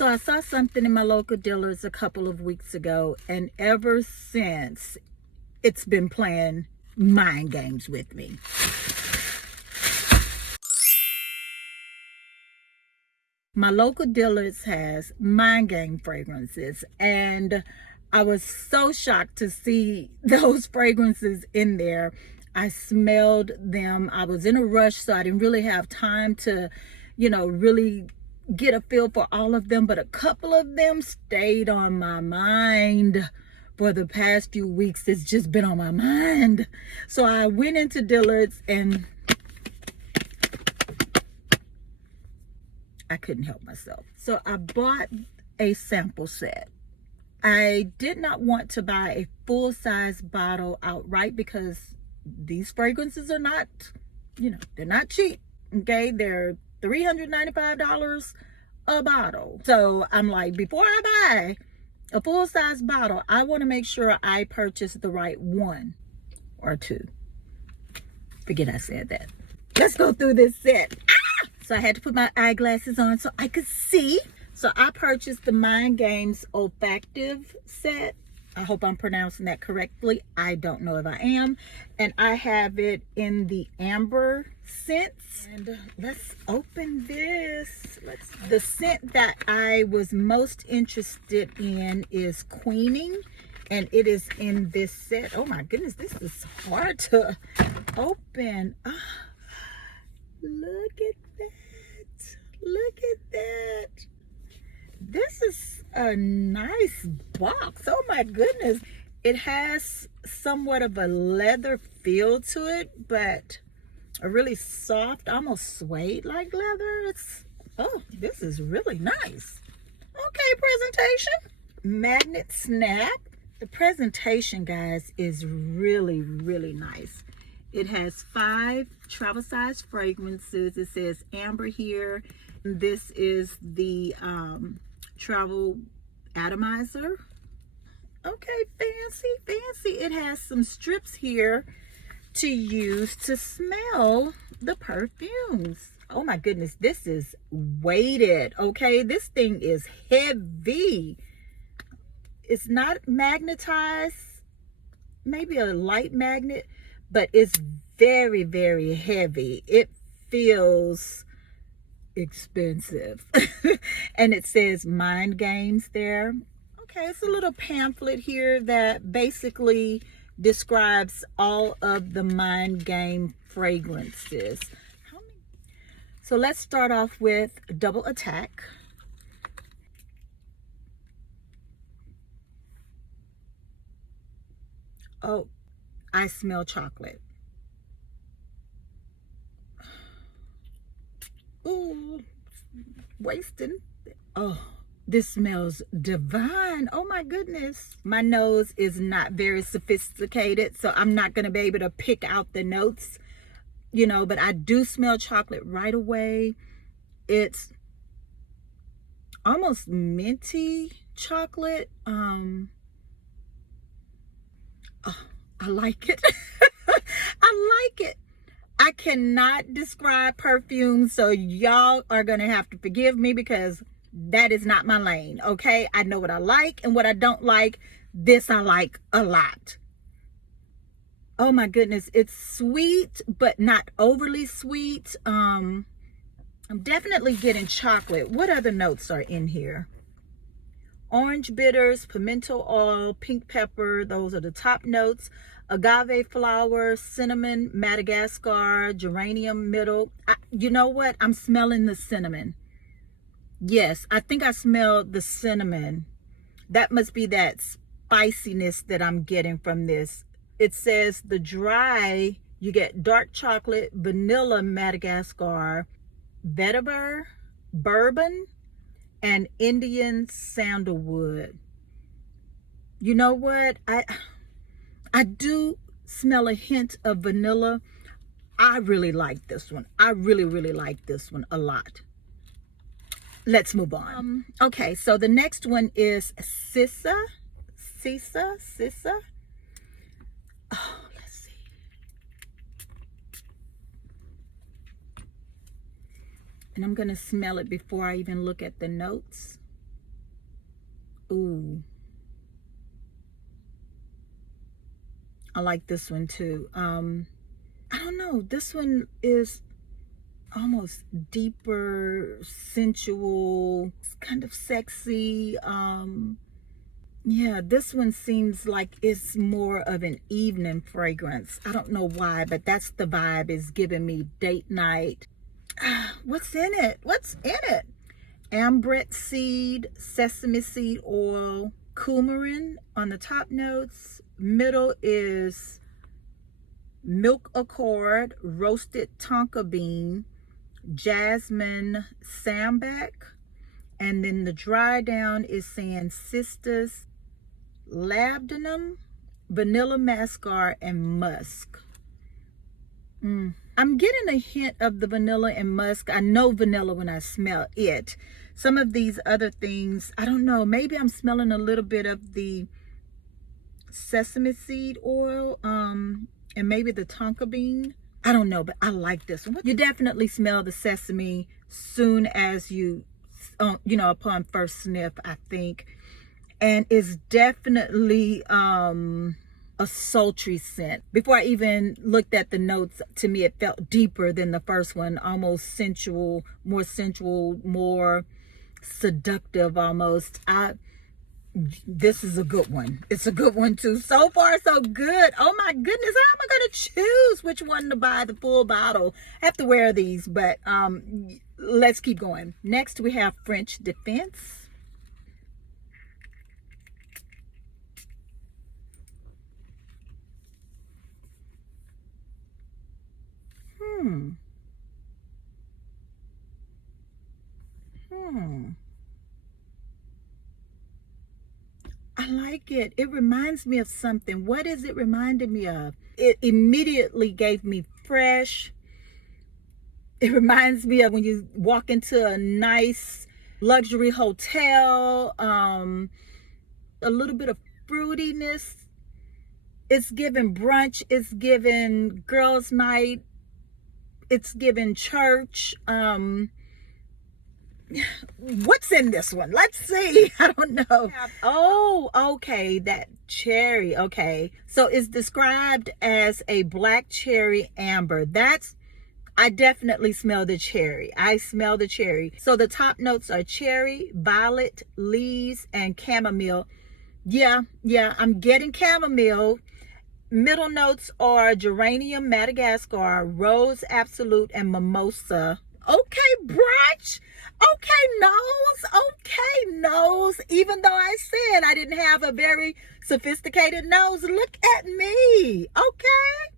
So I saw something in my local dealers a couple of weeks ago, and ever since, it's been playing mind games with me. My local dealers has mind game fragrances, and I was so shocked to see those fragrances in there. I smelled them. I was in a rush, so I didn't really have time to, really get a feel for all of them, but a couple of them stayed on my mind for the past few weeks. It's just been on my mind. So I went into Dillard's and I couldn't help myself. So I bought a sample set. I did not want to buy a full-size bottle outright because these fragrances are not, they're not cheap. Okay, they're $395 a bottle. So I'm like, before I buy a full-size bottle, I want to make sure I purchase the right one or two. Forget I said that. Let's go through this set. So I had to put my eyeglasses on so I could see. So I purchased the Mind Games Olfactive set. I hope I'm pronouncing that correctly. I don't know if I am. And I have it in the amber scents. And let's open this. The scent that I was most interested in is Queening. And it is in this set. Oh my goodness, this is hard to open. Oh, look at that. Look at that. This is a nice box. Oh my goodness. It has somewhat of a leather feel to it, but a really soft, almost suede like leather. This is really nice. Okay, presentation. Magnet snap. The presentation, guys, is really, really nice. It has 5 travel size fragrances. It says amber here. This is the travel atomizer. Okay, fancy. It has some strips here to use to smell the perfumes. Oh my goodness, this is weighted. Okay, this thing is heavy. It's not magnetized, maybe a light magnet, but it's very, very heavy. It feels expensive. And it says Mind Games there. Okay, it's a little pamphlet here that basically describes all of the Mind Game fragrances. So let's start off with Double Attack. Oh, I smell chocolate. Ooh, wasting. Oh, this smells divine. Oh my goodness. My nose is not very sophisticated, so I'm not going to be able to pick out the notes, but I do smell chocolate right away. It's almost minty chocolate. Oh, I like it. I like it. I cannot describe perfume, so y'all are going to have to forgive me because that is not my lane, okay? I know what I like and what I don't like. This I like a lot. Oh my goodness, it's sweet, but not overly sweet. I'm definitely getting chocolate. What other notes are in here? Orange bitters, pimento oil, pink pepper. Those are the top notes. Agave flower, cinnamon, Madagascar, geranium middle. You know what? I'm smelling the cinnamon. Yes, I think I smell the cinnamon. That must be that spiciness that I'm getting from this. It says the dry, you get dark chocolate, vanilla Madagascar, vetiver, bourbon, and Indian sandalwood. You know what? I do smell a hint of vanilla. I really like this one. I really, really like this one a lot. Let's move on. Okay, so the next one is Sissa. Oh, let's see. And I'm going to smell it before I even look at the notes. Ooh, I like this one too. I don't know, this one is almost deeper, sensual, kind of sexy. Yeah, this one seems like it's more of an evening fragrance. I don't know why, but that's the vibe it's giving me. Date night. What's in it? What's in it? Ambret seed, sesame seed oil, coumarin on the top notes. Middle is milk accord, roasted tonka bean, jasmine sambac, and then the dry down is saying Sisters labdanum, vanilla mascar, and musk. I'm getting a hint of the vanilla and musk. I know vanilla when I smell it. Some of these other things, I don't know, maybe I'm smelling a little bit of the sesame seed oil, and maybe the tonka bean. I don't know, but I like this one. You definitely smell the sesame soon as you know, upon first sniff, I think. And it's definitely a sultry scent. Before I even looked at the notes, to me it felt deeper than the first one, almost sensual, more seductive almost. This is a good one. It's a good one too. So far so good. Oh my goodness, how am I gonna choose which one to buy? The full bottle. I have to wear these, but let's keep going. Next we have French Defense. I like it. It reminds me of something. What is it reminding me of? It immediately gave me fresh. It reminds me of when you walk into a nice luxury hotel, a little bit of fruitiness. It's giving brunch. It's giving girls' night. It's giving church. What's in this one? Let's see. I don't know. Oh, okay. That cherry. Okay. So it's described as a black cherry amber. I definitely smell the cherry. I smell the cherry. So the top notes are cherry, violet, leaves, and chamomile. Yeah, I'm getting chamomile. Middle notes are geranium, Madagascar, rose absolute, and mimosa. Okay, brunch. Okay, nose. Even though I said I didn't have a very sophisticated nose, look at me. Okay.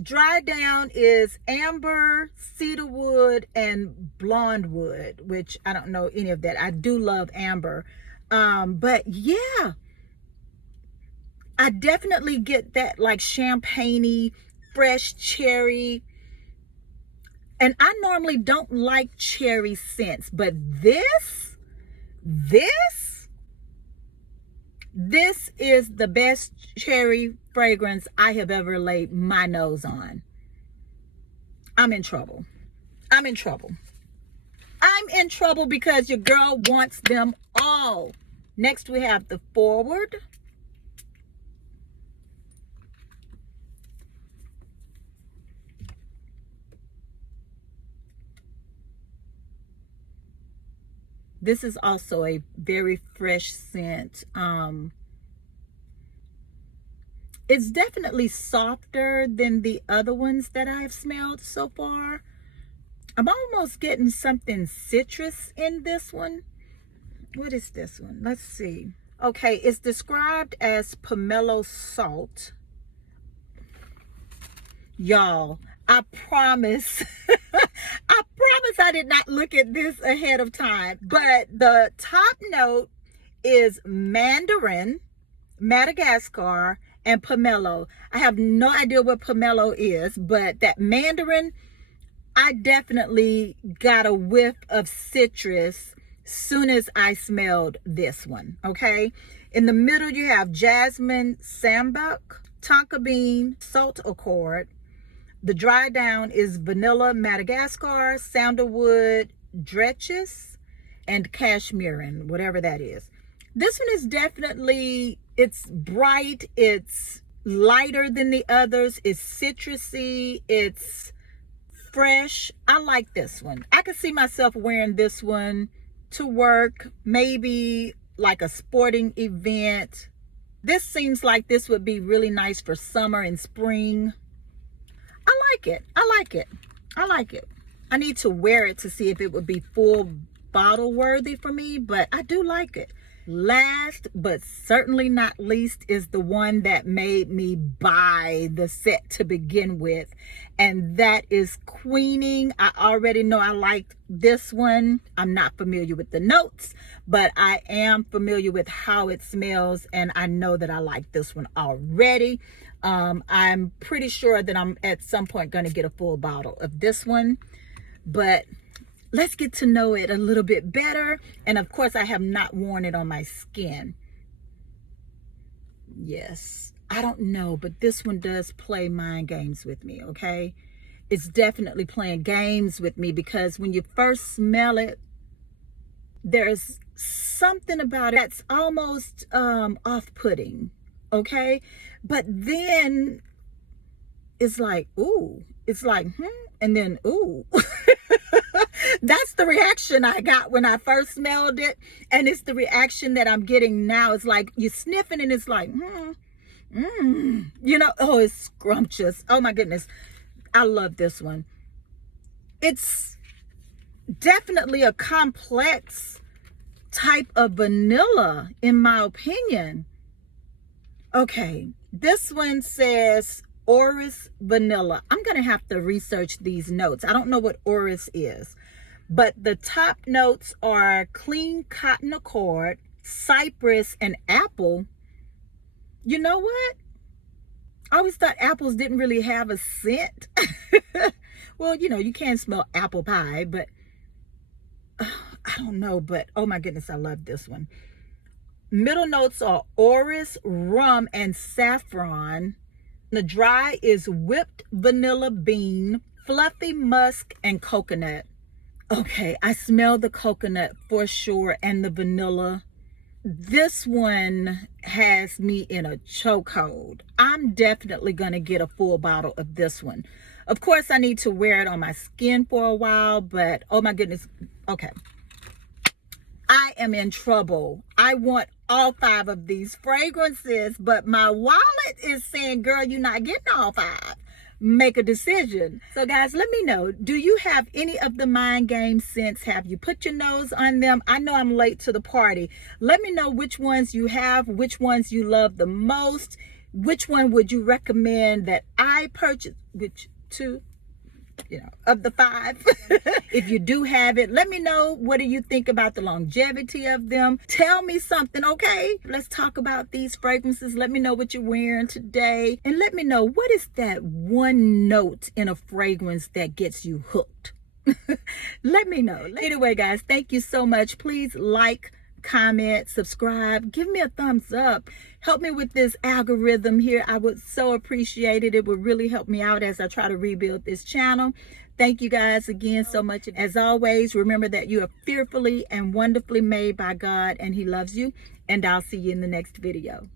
Dry down is amber, cedarwood, and blonde wood, which I don't know any of that. I do love amber. But yeah, I definitely get that like champagne-y, fresh cherry. And I normally don't like cherry scents, but this is the best cherry fragrance I have ever laid my nose on. I'm in trouble. I'm in trouble because your girl wants them all. Next we have the Forward. This is also a very fresh scent. It's definitely softer than the other ones that I've smelled so far. I'm almost getting something citrus in this one. What is this one? Let's see. Okay, it's described as pomelo salt. Y'all, I promise I did not look at this ahead of time, but the top note is mandarin, Madagascar, and pomelo. I have no idea what pomelo is, but that mandarin, I definitely got a whiff of citrus soon as I smelled this one. Okay, in the middle you have jasmine sambac, tonka bean, salt accord. The dry down is vanilla Madagascar, sandalwood, dretches, and cashmerean, whatever that is. This one is definitely, it's bright, it's lighter than the others, it's citrusy, it's fresh. I like this one. I could see myself wearing this one to work, maybe like a sporting event. This seems like this would be really nice for summer and spring. I like it. I like it. I like it. I need to wear it to see if it would be full bottle worthy for me, but I do like it. Last but certainly not least is the one that made me buy the set to begin with, and that is Queening. I already know I liked this one. I'm not familiar with the notes, but I am familiar with how it smells, and I know that I like this one already. I'm pretty sure that I'm at some point going to get a full bottle of this one, but let's get to know it a little bit better. And of course, I have not worn it on my skin. Yes, I don't know, but this one does play mind games with me, okay? It's definitely playing games with me, because when you first smell it, there's something about it that's almost off-putting, okay? But then it's like, ooh, it's like, and then, ooh. That's the reaction I got when I first smelled it, and it's the reaction that I'm getting now. It's like you're sniffing and it's like, you know, oh, it's scrumptious. Oh my goodness, I love this one. It's definitely a complex type of vanilla, in my opinion. Okay, this one says Orris vanilla. I'm gonna have to research these notes. I don't know what Orris is, but the top notes are clean cotton accord, cypress, and apple. You know what? I always thought apples didn't really have a scent. Well, you know, you can smell apple pie, but I don't know. But oh my goodness, I love this one. Middle notes are orris, rum, and saffron. The dry is whipped vanilla bean, fluffy musk, and coconut. Okay, I smell the coconut for sure, and the vanilla. This one has me in a chokehold. I'm definitely going to get a full bottle of this one. Of course, I need to wear it on my skin for a while, but oh my goodness. Okay. I am in trouble. I want all 5 of these fragrances, but my wallet is saying, girl, you're not getting all 5. Make a decision. So guys, let me know, do you have any of the mind game scents? Have you put your nose on them? I know I'm late to the party. Let me know which ones you have, which ones you love the most. Which one would you recommend that I purchase? Which 2, you know, of the 5? If you do have it, let me know. What do you think about the longevity of them? Tell me something, okay? Let's talk about these fragrances. Let me know what you're wearing today, and let me know, what is that one note in a fragrance that gets you hooked? Let me know. Anyway, guys, thank you so much. Please like, comment, subscribe, give me a thumbs up. Help me with this algorithm here. I would so appreciate it. It would really help me out as I try to rebuild this channel. Thank you guys again so much. As always, remember that you are fearfully and wonderfully made by God, and He loves you. And I'll see you in the next video.